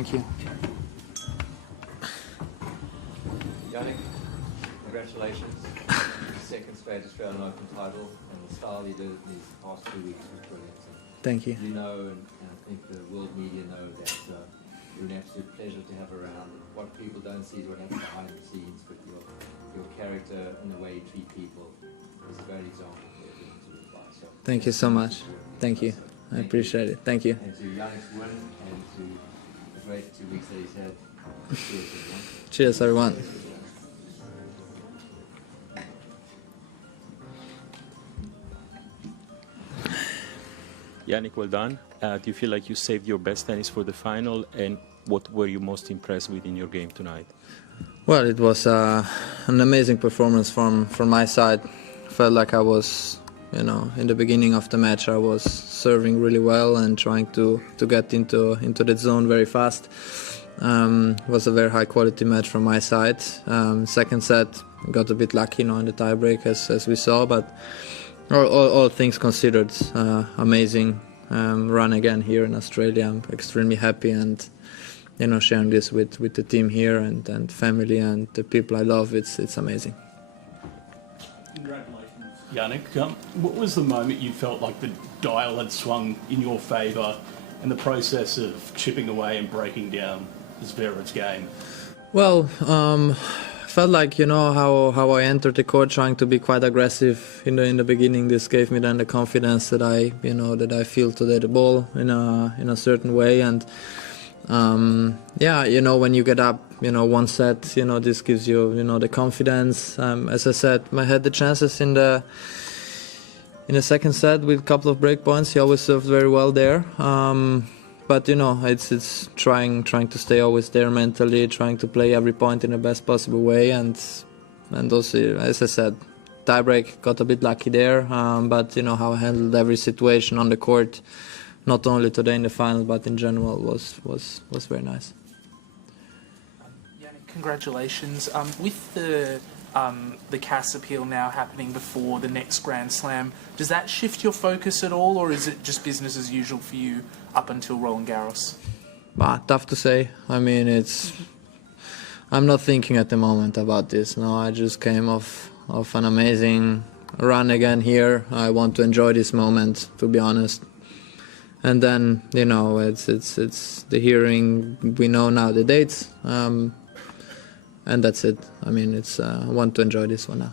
Thank you. Jannik, congratulations. Second straight Australian Open title, and the style you did these past 2 weeks was brilliant. Thank you. You know, and I think the world media know that you're an absolute pleasure to have around. What people don't see is what happens behind the scenes, but your character and the way you treat people is a great example for everyone to live by. So Thank you so much. Thank you. I appreciate it. Thank you. And to Jannik's win and to the great 2 weeks that he's had. Cheers, everyone. Cheers, everyone. Jannik, well done. Do you feel like you saved your best tennis for the final, and what were you most impressed with in your game tonight? Well, it was an amazing performance from my side. Felt like I was, in the beginning of the match, I was serving really well and trying to get into the zone very fast. It was a very high quality match from my side. Second set, got a bit lucky, in the tiebreak as we saw, but all things considered, amazing run again here in Australia. I'm extremely happy, and sharing this with the team here and family and the people I love. It's amazing. Congratulations, Jannik. What was the moment you felt like the dial had swung in your favour in the process of chipping away and breaking down Zverev's game? Well, felt like how I entered the court trying to be quite aggressive in the beginning. This gave me then the confidence that I feel today the ball in a certain way, and when you get up one set, this gives you the confidence. As I said, I had the chances in the second set with a couple of break points. He always served very well there. But it's trying to stay always there mentally, trying to play every point in the best possible way, and also, as I said, tiebreak, got a bit lucky there. But how I handled every situation on the court, not only today in the final, but in general, was very nice. Jannik, congratulations. With the CAS appeal now happening before the next Grand Slam, does that shift your focus at all, or is it just business as usual for you up until Roland Garros? Tough to say. I'm not thinking at the moment about this. No, I just came off an amazing run again here. I want to enjoy this moment, to be honest. And then it's the hearing. We know now the dates. And that's it. I want to enjoy this one now.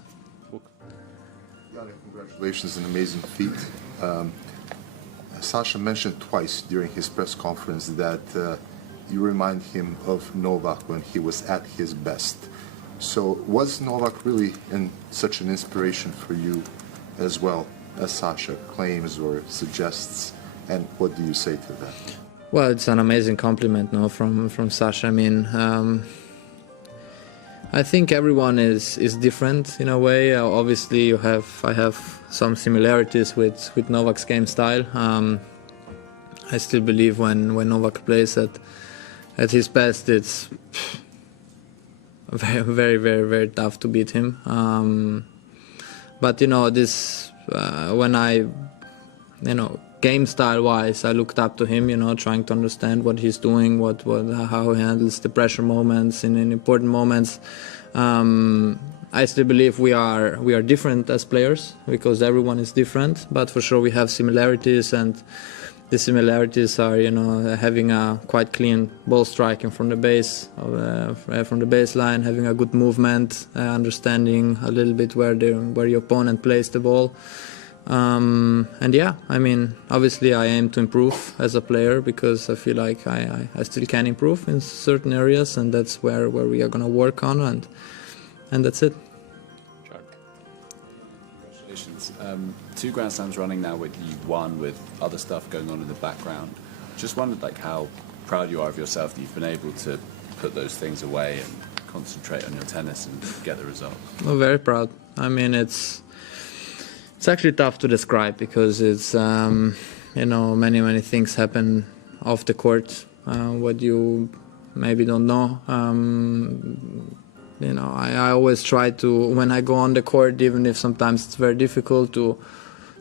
Jannik, congratulations, an amazing feat. Sasha mentioned twice during his press conference that you remind him of Novak when he was at his best. So was Novak really such an inspiration for you as well, as Sasha claims or suggests? And what do you say to that? Well, it's an amazing compliment, from Sasha. I think everyone is different in a way. Obviously, I have some similarities with Novak's game style. I still believe when Novak plays at his best, it's very, very, very, very tough to beat him. But this when I game style wise, I looked up to him, trying to understand what he's doing, how he handles the pressure moments in important moments. I still believe we are different as players because everyone is different, but for sure we have similarities, and the similarities are having a quite clean ball striking from the base, from the baseline, having a good movement, understanding a little bit where your opponent plays the ball. Obviously I aim to improve as a player because I feel like I still can improve in certain areas, and that's where we are going to work on, and that's it. Congratulations. 2 Grand Slams running now with you won with other stuff going on in the background. Just wondered how proud you are of yourself that you've been able to put those things away and concentrate on your tennis and get the result. I'm very proud. It's actually tough to describe because it's many things happen off the court what you maybe don't know. I always try to, when I go on the court, even if sometimes it's very difficult to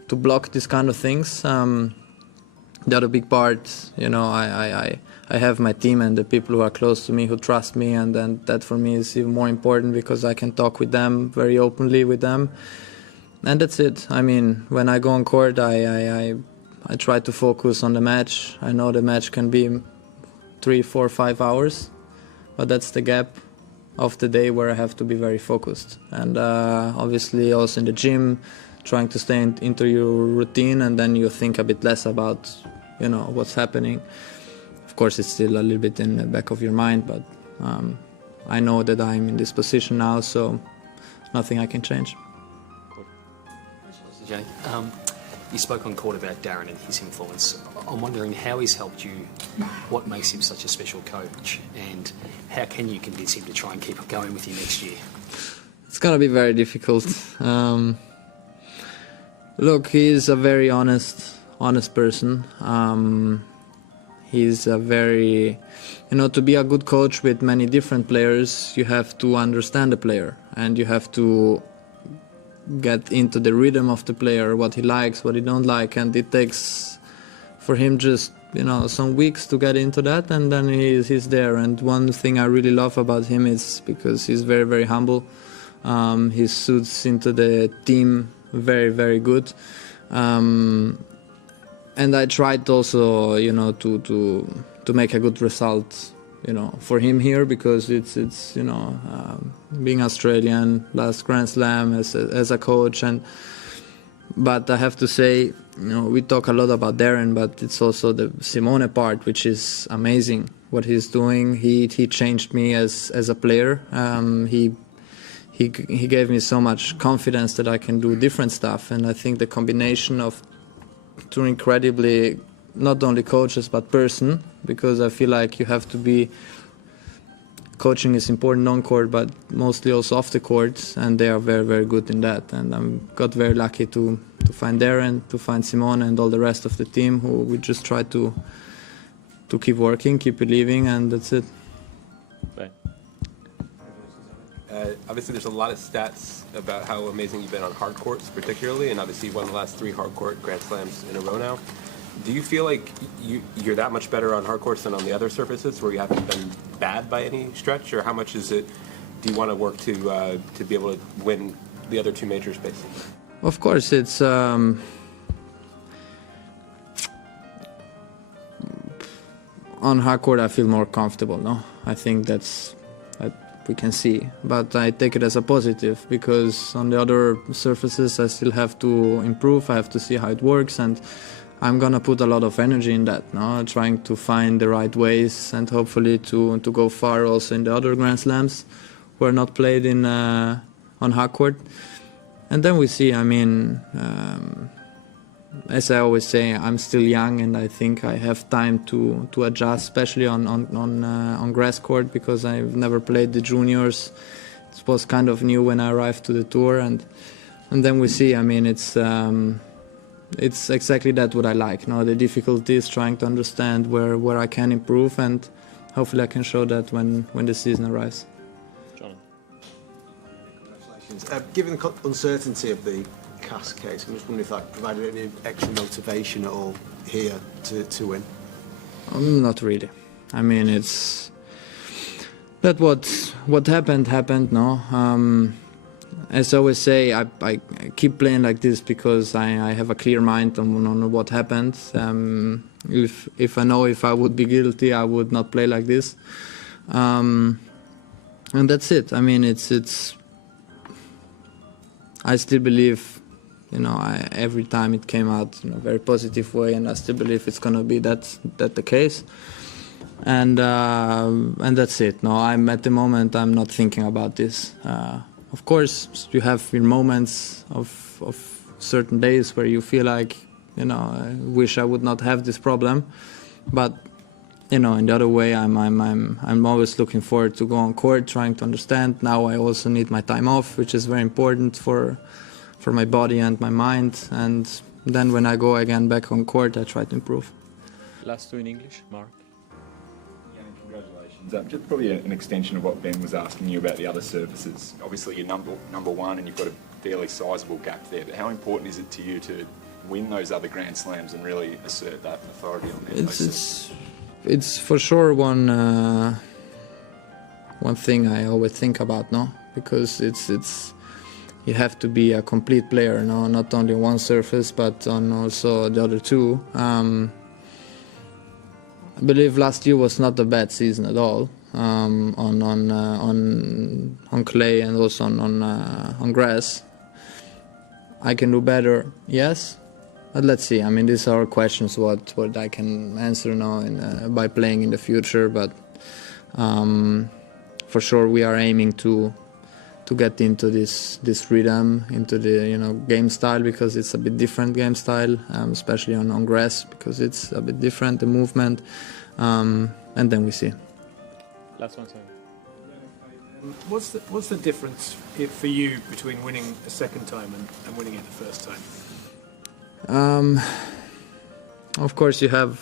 block these kind of things. The other big part, I I have my team and the people who are close to me who trust me, and then that for me is even more important because I can talk with them very openly with them, and that's it. I mean, when I go on court, I try to focus on the match. I know the match can be 3, 4, 5 hours, but that's the gap of the day where I have to be very focused, and obviously also in the gym, trying to stay into your routine, and then you think a bit less about, you know, what's happening. Of course, it's still a little bit in the back of your mind, but I know that I'm in this position now, so nothing I can change. Jannik, you spoke on court about Darren and his influence. I'm wondering how he's helped you, what makes him such a special coach, and how can you convince him to try and keep it going with you next year? It's going to be very difficult. Look, he's a very honest person. He's a very, you know, to be a good coach with many different players, you have to understand the player and you have to get into the rhythm of the player, what he likes, what he don't like, and it takes for him just, you know, some weeks to get into that, and then he's there. And one thing I really love about him is because he's very, very humble. He suits into the team very, very good. And I tried also, you know, to make a good result, you know, for him here, because it's you know, being Australian, last Grand Slam as a coach, but I have to say, you know, we talk a lot about Darren, but it's also the Simone part, which is amazing what he's doing. He changed me as a player. He gave me so much confidence that I can do different stuff, and I think the combination of two incredibly, not only coaches but person, because I feel like you have to be, coaching is important on court but mostly also off the court, and they are very, very good in that. And I got very lucky to find Darren, to find Simone and all the rest of the team, who we just try to keep working, keep believing, and that's it. Right. Obviously, there's a lot of stats about how amazing you've been on hard courts, particularly, and obviously you've won the last 3 hard court Grand Slams in a row now. Do you feel like you're that much better on hard courts than on the other surfaces, where you haven't been bad by any stretch, or how much is it? Do you want to work to be able to win the other 2 majors, basically? Of course, it's on hard court I feel more comfortable. No, I think that's we can see, but I take it as a positive, because on the other surfaces I still have to improve. I have to see how it works, and I'm gonna put a lot of energy in that, no? Trying to find the right ways and hopefully to go far also in the other Grand Slams who are not played in on hard court. And then we see. I mean, as I always say, I'm still young, and I think I have time to adjust, especially on grass court, because I've never played the juniors. It was kind of new when I arrived to the tour, and then we see. I mean, it's exactly that what I like. No, the difficulty is trying to understand where I can improve, and hopefully I can show that when the season arrives. John. Congratulations. Given the uncertainty of the CAS case, I'm just wondering if that provided any extra motivation at all here to win? Not really. I mean, it's that what happened. No, as I always say, I keep playing like this because I have a clear mind on what happened. If I know if I would be guilty, I would not play like this. And that's it. I mean, it's. I still believe. You know, every time it came out in a very positive way, and I still believe it's gonna be that the case. And that's it. No, at the moment I'm not thinking about this. Of course, you have your moments of certain days where you feel like, you know, I wish I would not have this problem. But you know, in the other way, I'm always looking forward to go on court, trying to understand. Now I also need my time off, which is very important for my body and my mind, and then when I go again back on court, I try to improve. Last 2 in English, Mark. Yeah, congratulations. Just probably an extension of what Ben was asking you about the other surfaces. Obviously, you're number 1, and you've got a fairly sizable gap there. But how important is it to you to win those other Grand Slams and really assert that authority on them? it's for sure one thing I always think about, no, because it's you have to be a complete player, no, not only on one surface but on also the other two. I believe last year was not a bad season at all, on clay and also on grass. I can do better, yes, but let's see. I mean, these are questions what I can answer now by playing in the future. But for sure, we are aiming to get into this rhythm, into the game style, because it's a bit different game style, especially on grass, because it's a bit different, the movement, and then we see. Last one, sorry. What's the difference for you between winning a second time and winning it the first time? Of course, you have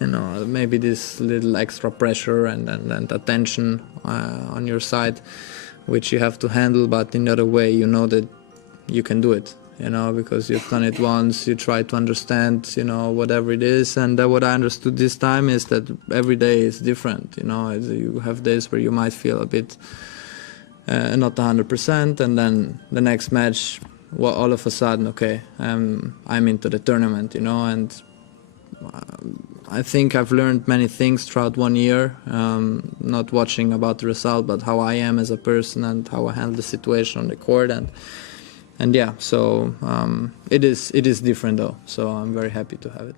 maybe this little extra pressure and attention on your side, which you have to handle, but in the other way, you know that you can do it, because you've done it once, you try to understand, whatever it is. And what I understood this time is that every day is different, you have days where you might feel a bit not 100%, and then the next match, well, all of a sudden, okay, I'm into the tournament, and I think I've learned many things throughout 1 year, not watching about the result, but how I am as a person and how I handle the situation on the court, and yeah, so it is different though. So I'm very happy to have it.